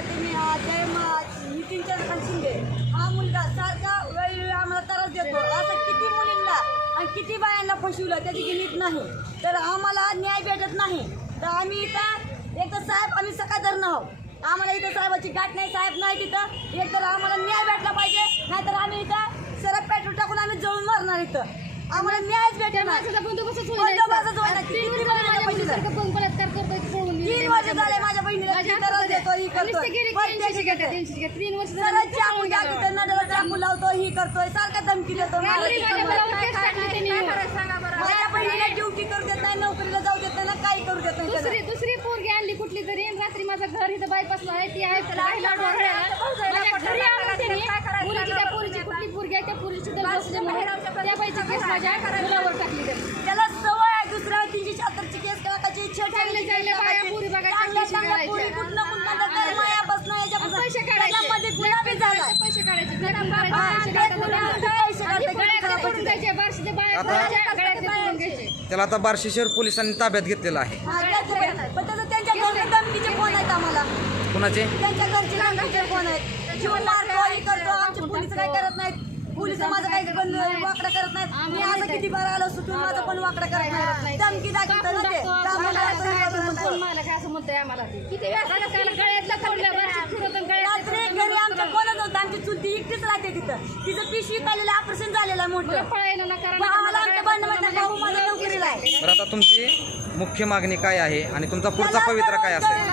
तुम्ही हा जय मा- नितीन चंद्रकांत शिंदे हा मुलगा सारखा वेळोवेळी आम्हाला त्रास देतो. असं किती मुलींना आणि किती बायांना फसवलं त्याची गिनीत नाही तर आम्हाला न्याय भेटत नाही. तर आम्ही इथं एक तर साहेब आम्ही सकाळ धरणं आहोत. आम्हाला इथं साहेबाची गाठ नाही साहेब नाही तिथं. एक तर आम्हाला न्याय भेटला पाहिजे नाहीतर आम्ही इथं सरळ पेट्रोल टाकून आम्ही जळून मरणार इथं. आम्हाला न्यायच भेटेल नाही. तीन वर्ष झाले माझ्या बहिणीला त्रास देतो ही करतोय. वर्ष झाली सरळ चाकू गेलो. तर नडला चाकू लावतो ही करतोय. सारखा धमकी देतो माझ्या तिथं. बहिणीला ड्युटी करू देत नाही नोकरीला जाऊ देत नाही काही करू देत नाही दुसरी. दुसरी पोरगी आणली कुठली तरी. रात्री माझं घर इथं बायपासला आहे ती आहे मुलीची त्या पोरीची कुठली पोरगी आहे त्या पोरीची त्या बाईची केस माझ्या मुलावर टाकली त्याला पैसे काढायचे. त्याला आता बार्शी शहर पोलिसांनी ताब्यात घेतलेलं आहे. हा, त्याचं पण पण त्याचं त्यांच्या घरचे धमकीचे फोन आहेत आम्हाला. कुणाचे? त्यांच्या घरचे फोन आहेत. जीवन हे करतो आमच्या पोलीस काय पोलीस माझं काही पण वाकडं करत नाहीत. मी असं किती बार आलो सुटून माझं पण वाकडं करत नाही. धमकी दाखवतं ना ते. मला. मला काय असं म्हणतंय आम्हाला ते. किती रात्री घरी आमच्या कोणच नव्हतं आमची चुलती एकटीच राहते तिथं. तिचं पिशवी काढलेलं ऑपरेशन झालेलं आहे मला मोठं आम्हाला आमच्या भांडणामध्ये भाऊ माझा नोकरीला आहे. बरं आता तुमची मुख्य मागणी काय आहे? आणि तुमचा पुढचा पवित्रा काय असेल?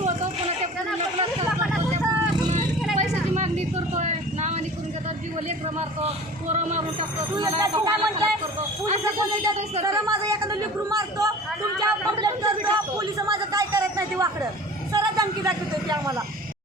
पुरीला पैशाची मागणी करतोय. नावानी करून घेतो जीव लेकरं मारतो पोरं मारून टाकतो माझं एखादं लेकरू मारतो